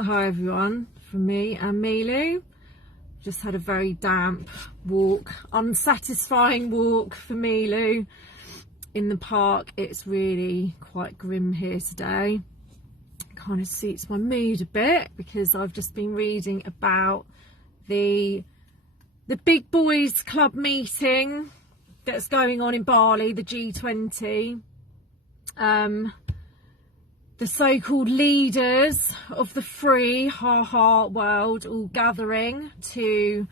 Hi everyone, from me and Milu. Just had a very damp walk, unsatisfying walk for Milu in the park. It's really quite grim here today. Kind of suits my mood a bit because I've just been reading about the big boys club meeting that's going on in Bali, the G20. The so-called leaders of the free world all gathering to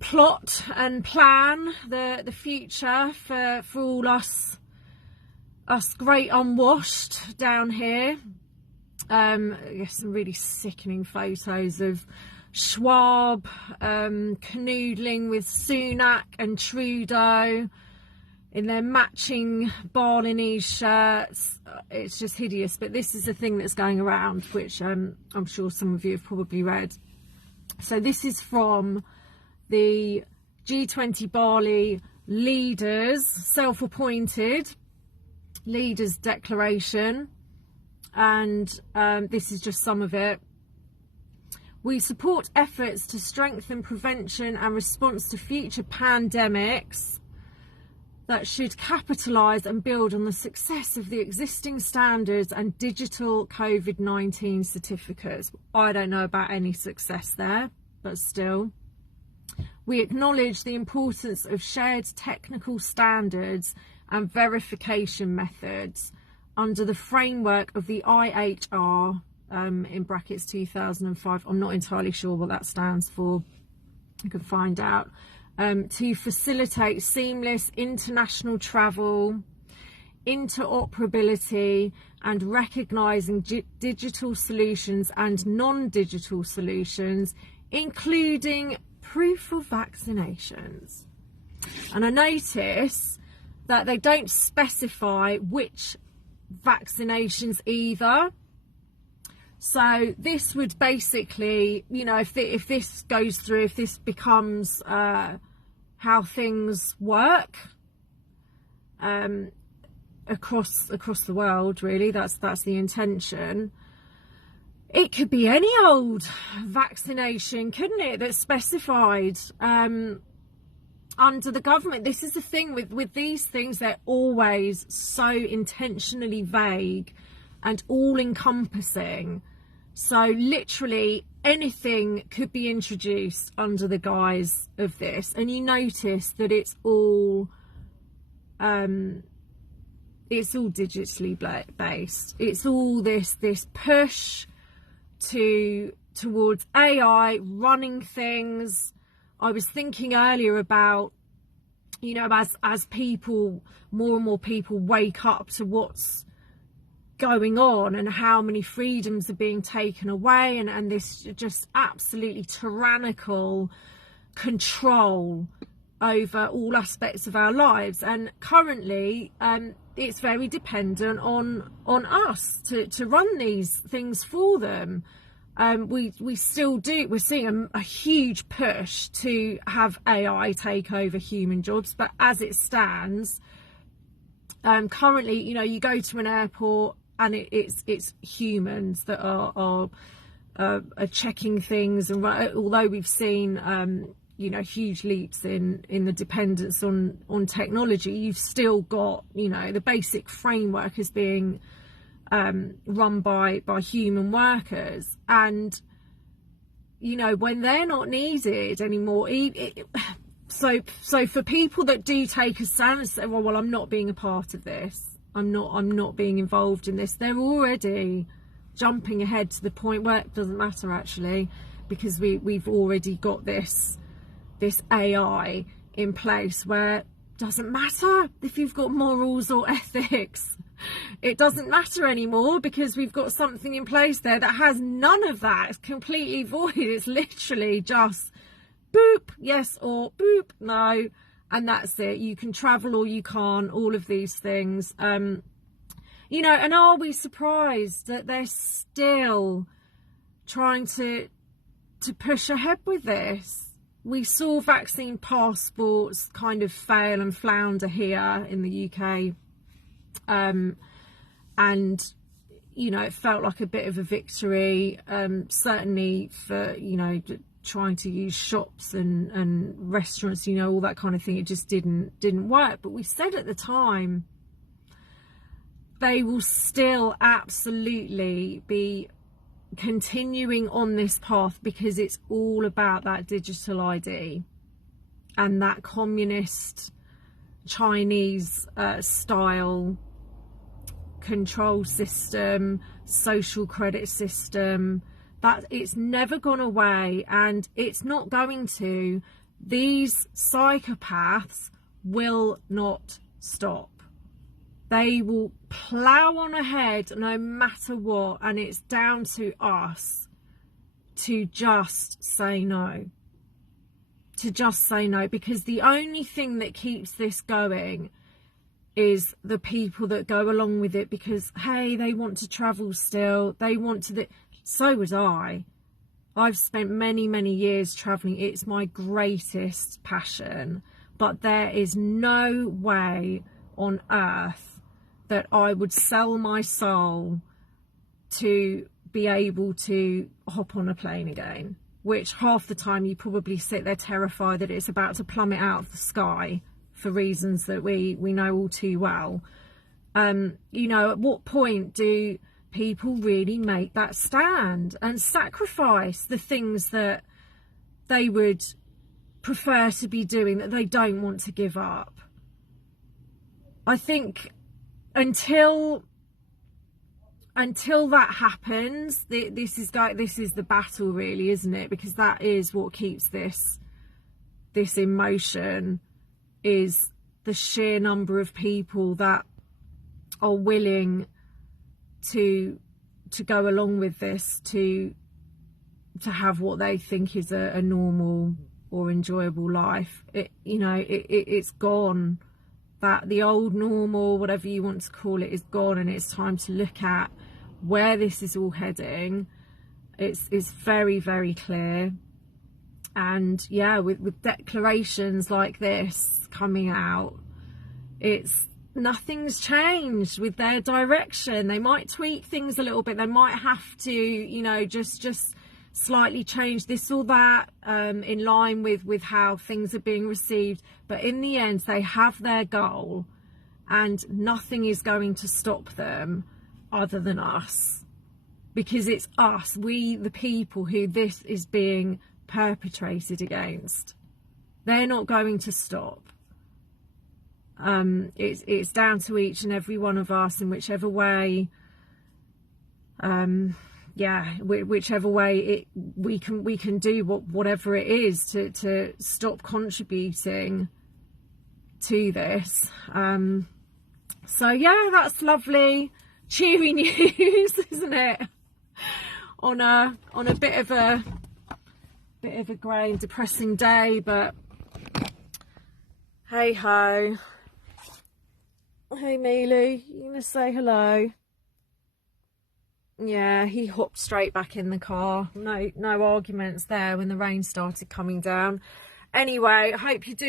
plot and plan the future for all us great unwashed down here. Some really sickening photos of Schwab canoodling with Sunak and Trudeau in their matching Balinese shirts. It's just hideous, but this is the thing that's going around, which I'm sure some of you have probably read. So this is from the G20 Bali leaders, self-appointed leaders declaration, and this is just some of it. We support efforts to strengthen prevention and response to future pandemics that should capitalise and build on the success of the existing standards and digital COVID-19 certificates. I don't know about any success there, but still. We acknowledge the importance of shared technical standards and verification methods under the framework of the IHR, in brackets 2005. I'm not entirely sure what that stands for. You can find out. To facilitate seamless international travel, interoperability, and recognising digital solutions and non-digital solutions, including proof of vaccinations. And I notice that they don't specify which vaccinations either. So this would basically, you know, if this goes through, if this becomes how things work across the world, really, that's the intention. It could be any old vaccination, couldn't it, that's specified under the government. This is the thing with these things, they're always so intentionally vague and all-encompassing. So literally anything could be introduced under the guise of this, and you notice that it's all digitally based. It's all this push towards AI running things. I was thinking earlier about, you know, as people, more and more people wake up to what's going on and how many freedoms are being taken away, and this just absolutely tyrannical control over all aspects of our lives. And currently it's very dependent on us to run these things for them. We still do. We're seeing a huge push to have AI take over human jobs, but as it stands, currently, you know, you go to an airport and it's humans that are checking things, and although we've seen you know, huge leaps in the dependence on technology, you've still got, you know, the basic framework is being run by human workers. And, you know, when they're not needed anymore, so for people that do take a stand and say, well, I'm not being a part of this, I'm not being involved in this, they're already jumping ahead to the point where it doesn't matter, actually, because we've already got this AI in place where it doesn't matter if you've got morals or ethics. It doesn't matter anymore because we've got something in place there that has none of that. It's completely void. It's literally just boop, yes, or boop, no, and that's it. You can travel or you can't, all of these things. You know, and are we surprised that they're still trying to push ahead with this? We saw vaccine passports kind of fail and flounder here in the UK. And you know, it felt like a bit of a victory, certainly for, you know, trying to use shops and restaurants, you know, all that kind of thing. It just didn't work. But we said at the time, they will still absolutely be continuing on this path, because it's all about that digital ID and that communist Chinese style control system, social credit system, that it's never gone away, and it's not going to. These psychopaths will not stop. They will plough on ahead no matter what, and it's down to us to just say no. To just say no, because the only thing that keeps this going is the people that go along with it, because, hey, they want to travel still. They want to... So would I. I've spent many years travelling. It's my greatest passion. But there is no way on earth that I would sell my soul to be able to hop on a plane again, which half the time you probably sit there terrified that it's about to plummet out of the sky for reasons that we know all too well. You know, at what point do people really make that stand and sacrifice the things that they would prefer to be doing, that they don't want to give up? I think until that happens, this is the battle, really, isn't it? Because that is what keeps this in motion, is the sheer number of people that are willing to go along with this, to have what they think is a normal or enjoyable life. It's gone. That the old normal, whatever you want to call it, is gone, and it's time to look at where this is all heading. It's very, very clear. And yeah, with declarations like this coming out, nothing's changed with their direction. They might tweak things a little bit. They might have to, you know, just slightly change this or that in line with how things are being received. But in the end, they have their goal, and nothing is going to stop them other than us, because it's us, we the people, who this is being perpetrated against. They're not going to stop. It's down to each and every one of us, in whichever way whichever way we can do whatever it is to stop contributing to this. So yeah, that's lovely, cheery news, isn't it? On a bit of a grey and depressing day, but hey ho. Hey Mealy, you gonna say hello? Yeah, he hopped straight back in the car. No arguments there when the rain started coming down. Anyway, I hope you do